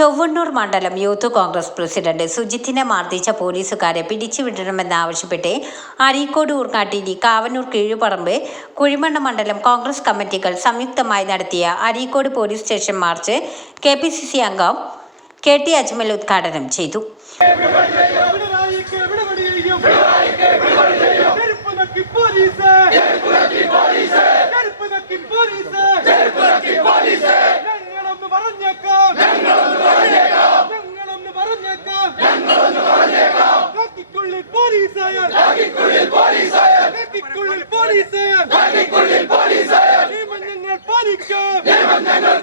ചൊവ്വണ്ണൂർ മണ്ഡലം youth Congress president സുജിത്തിനെ മർദ്ദിച്ച പോലീസുകാരെ പിടിച്ചുവിടണമെന്നാവശ്യപ്പെട്ട് അരീക്കോട് ഊർക്കാട്ടിരി കാവനൂർ കീഴുപറമ്പ് കുഴിമണ്ണ മണ്ഡലം കോൺഗ്രസ് കമ്മിറ്റികൾ സംയുക്തമായി നടത്തിയ Areekode police station march K അംഗം കെ ടി അജ്മൽ ഉദ്ഘാടനം ചെയ്തു. കാക്കിക്കുള്ളിൽ പോലീസായാൽ. കാക്കിക്കുള്ളിൽ പോലീസായാൽ. നിയമം ഞങ്ങൾ പാലിക്കും. നിയമം ഞങ്ങൾ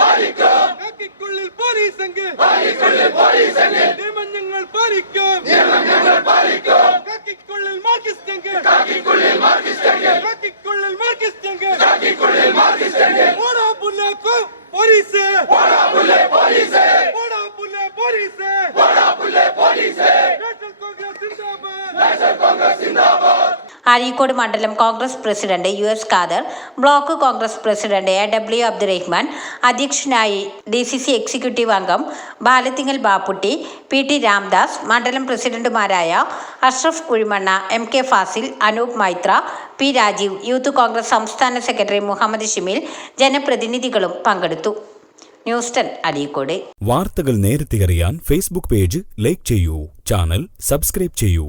പാലിക്കും. കാക്കിക്കുള്ളിൽ പോലീസെങ്കിൽ. നിയമം ഞങ്ങൾ പാലിക്കും. കാക്കിക്കുള്ളിൽ മാർക്കിസ്റ്റെങ്കിൽ കാക്കിക്കുള്ളിൽ മാർക്കിസ്റ്റെങ്കിൽ ഓടാ പുല്ലേക്കു പോലീസ്. ഓടാ പുല്ലേ പോലീസ് നാഷണൽ കോൺഗ്രസ് സിന്ദാബാദ് അരീക്കോട് മണ്ഡലം Congress president U S Khader block Congress president A W Abdurahman അധ്യക്ഷനായി ഡി സി സി എക്സിക്യൂട്ടീവ് അംഗം ബാലത്തിങ്ങൽ ബാപ്പുട്ടി പി ടി രാംദാസ് മണ്ഡലം പ്രസിഡന്റുമാരായ Ashraf Kuzhimanna M K Fasil Anoop Maithra P Rajeev youth Congress സംസ്ഥാന secretary Muhammad Shimil ജനപ്രതിനിധികളും പങ്കെടുത്തു. News ten Areekode. വാർത്തകൾ നേരത്തെ അറിയാൻ ഫേസ്ബുക്ക് പേജ് ലൈക്ക് ചെയ്യൂ ചാനൽ സബ്സ്ക്രൈബ് ചെയ്യൂ.